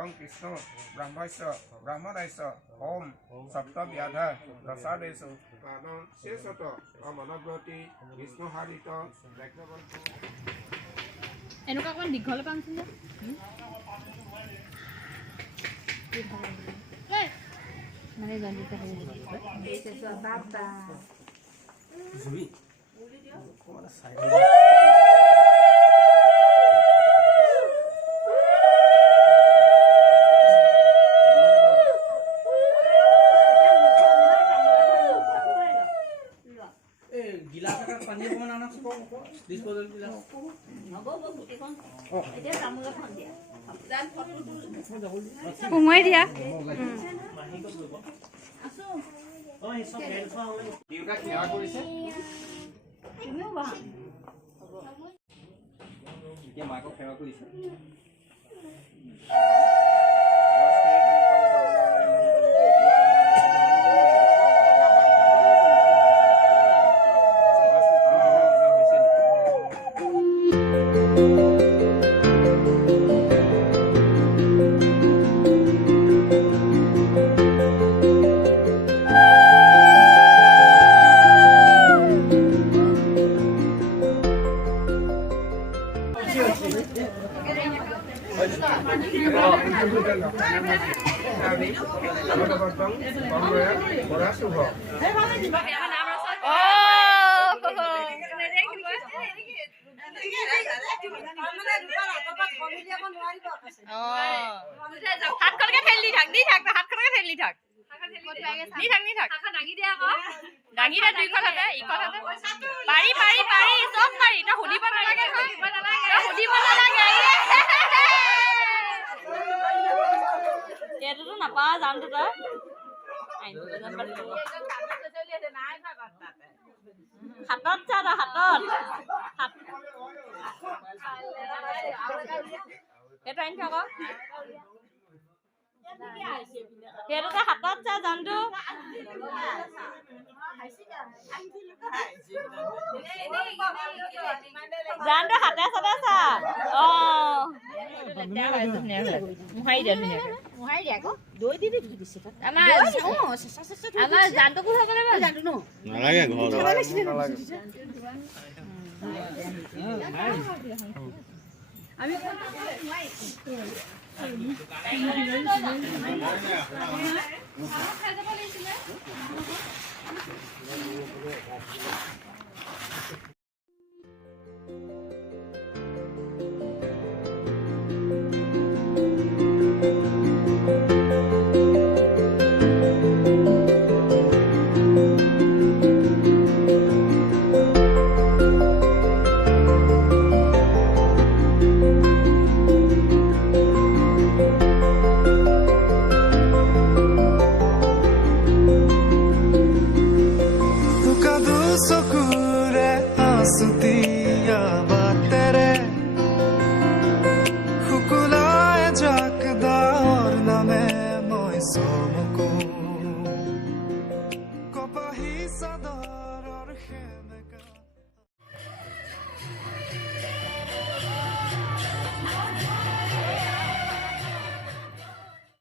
परं कृष्ण ब्रह्मस्य ब्रह्मणस्य ओम सप्तव्याध दशादेशु कानं शेषत अमनव्रति विष्णुहारित এনেকুৱা অকণ দীঘল পামচোন মানে জানি সোমাই দিয়া দেউতা সেৱা কৰিছে এতিয়া মাকক সেৱা কৰিছে হাতখনকে ঠেলি থাক দি থাক হাতখনকে ঠেলি থাক নি থাক দাঙি দিয়া আকৌ দাঙি দিয়া দুই কথাতে ই কথাতে পাৰি পাৰি পাৰি চব পাৰি তই সুধিব নালাগে তই সুধিব নালাগে এইটোতো নাপাওঁ জানটো তই হাতত চা তই হাতত এইটো আনি থাক সেইটোতে হাতত চা জানটো জানটো হাতে চাতে চা মোহাৰি দিয়া ধুনীয়াকৈ মোহাৰি দিয়া আকৌ দৈ দি দিছে আমাৰ জানটো কোন হ'ব লাগিব জানটো ন নালাগে আমি চকুৰে আঁচুতি